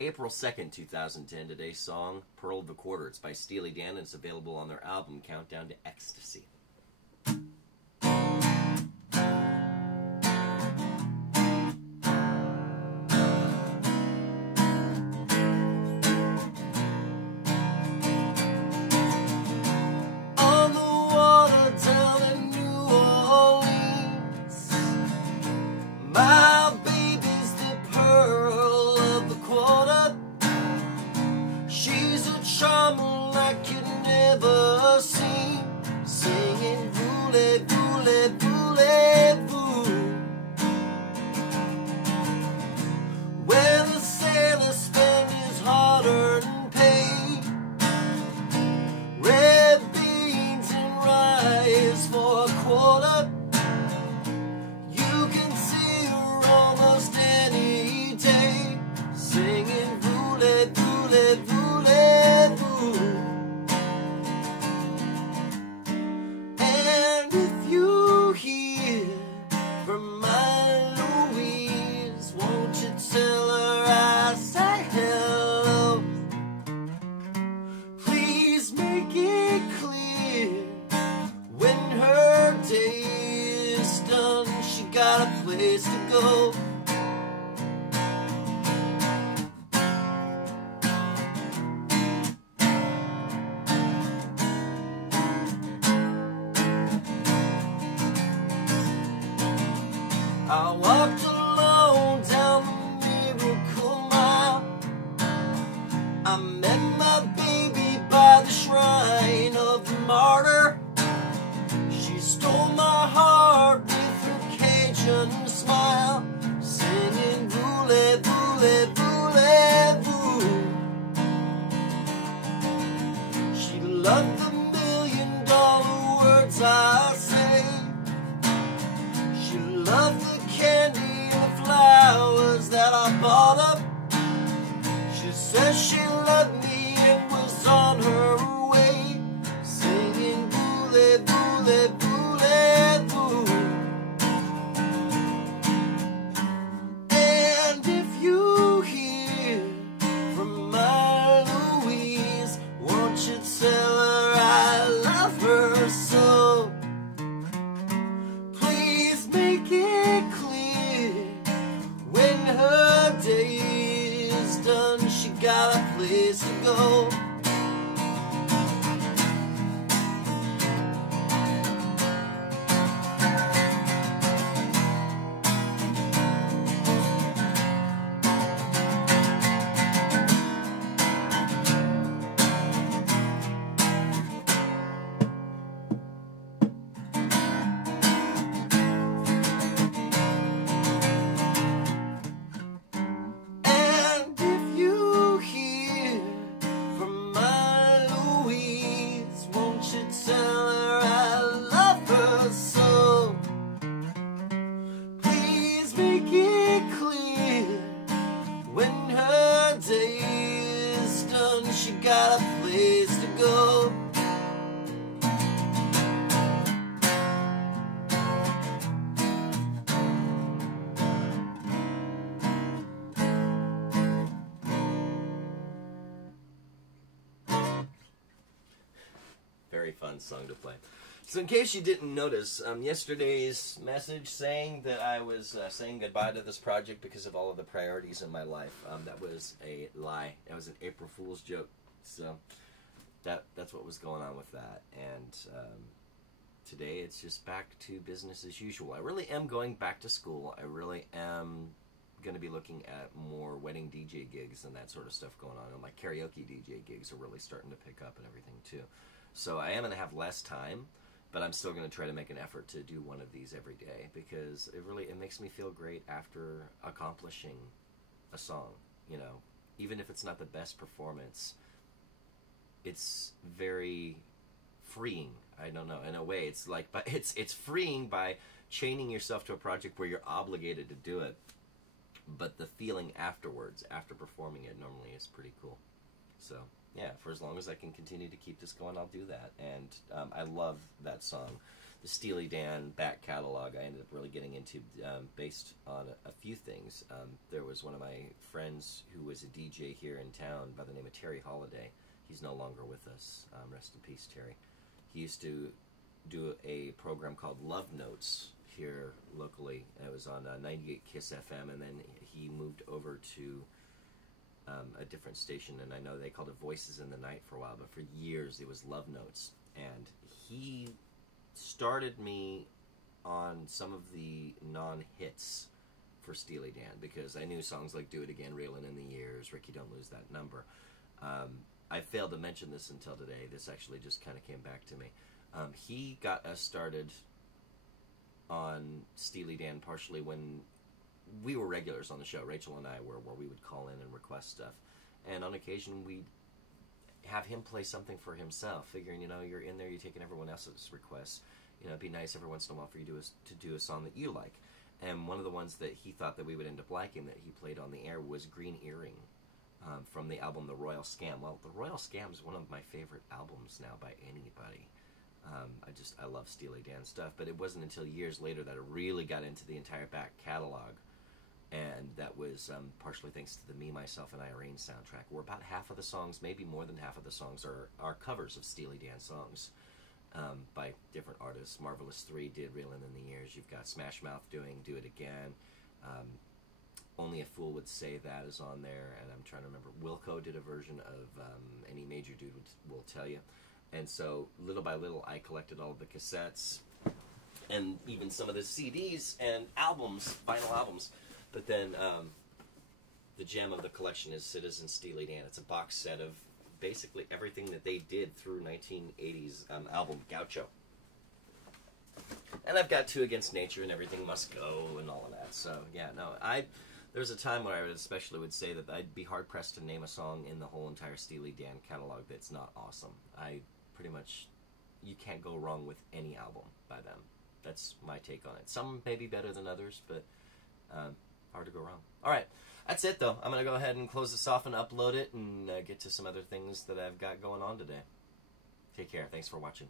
April 2nd, 2010. Today's song, Pearl of the Quarter. It's by Steely Dan, and it's available on their album, Countdown to Ecstasy. Got a place to go. I walked alone down the Miracle Mile. I met my baby by the shrine of the martyr. She stole my heart smile, singing voulez, voulez, voulez-vous. She loved the $1,000,000 words I say. She loved the candy and the flowers that I bought up. She said she loved me and was on her way, singing voulez, voulez, voulez-vous. Tell her I love her so. Please make it clear when her day is done, she got a place to go. So please make it clear when her day is done, she got a place to go. Very fun song to play. So in case you didn't notice, yesterday's message saying that I was saying goodbye to this project because of all of the priorities in my life, that was a lie. That was an April Fool's joke. So that's what was going on with that. And today it's just back to business as usual. I really am going back to school. I really am going to be looking at more wedding DJ gigs and that sort of stuff going on. And my karaoke DJ gigs are really starting to pick up and everything too. So I am going to have less time, but I'm still going to try to make an effort to do one of these every day because it makes me feel great after accomplishing a song, you know. Even if it's not the best performance, it's very freeing. I don't know, in a way it's like, but it's freeing by chaining yourself to a project where you're obligated to do it, but the feeling afterwards, after performing it, normally is pretty cool. So yeah, for as long as I can continue to keep this going, I'll do that. And I love that song. the Steely Dan back catalog I ended up really getting into based on a few things. There was one of my friends who was a DJ here in town by the name of Terry Holiday. He's no longer with us. Rest in peace, Terry. He used to do a program called Love Notes here locally. It was on 98 Kiss FM, and then he moved over to a different station, and I know they called it Voices in the Night for a while, but for years it was Love Notes. And he started me on some of the non-hits for Steely Dan, because I knew songs like Do It Again, Reelin' in the Years, Ricky Don't Lose That Number. I failed to mention this until today. This actually just kind of came back to me. He got us started on Steely Dan partially when we were regulars on the show. Rachel and I were, where we would call in and request stuff. And on occasion, we'd have him play something for himself, figuring, you know, you're in there, you're taking everyone else's requests. You know, it'd be nice every once in a while for you to do a song that you like. And one of the ones that he thought that we would end up liking that he played on the air was Green Earring, from the album The Royal Scam. Well, The Royal Scam is one of my favorite albums now by anybody. I love Steely Dan stuff, but it wasn't until years later that I really got into the entire back catalog, and that was partially thanks to the Me, Myself, and Irene soundtrack, where about half of the songs, maybe more than half of the songs, are covers of Steely Dan songs by different artists. Marvelous 3 did Reelin' in the Years. You've got Smash Mouth doing Do It Again. Only a Fool Would Say That is on there, and I'm trying to remember. Wilco did a version of Any Major Dude Will Tell You. And so, little by little, I collected all of the cassettes and even some of the CDs and albums, vinyl albums. But then the gem of the collection is Citizen Steely Dan. It's a box set of basically everything that they did through 1980s album Gaucho. And I've got Two Against Nature and Everything Must Go and all of that. So, yeah, no, there's a time where I especially would say that I'd be hard-pressed to name a song in the whole entire Steely Dan catalog that's not awesome. Pretty much, you can't go wrong with any album by them. That's my take on it. Some may be better than others, but hard to go wrong. All right, that's it, though. I'm going to go ahead and close this off and upload it and get to some other things that I've got going on today. Take care. Thanks for watching.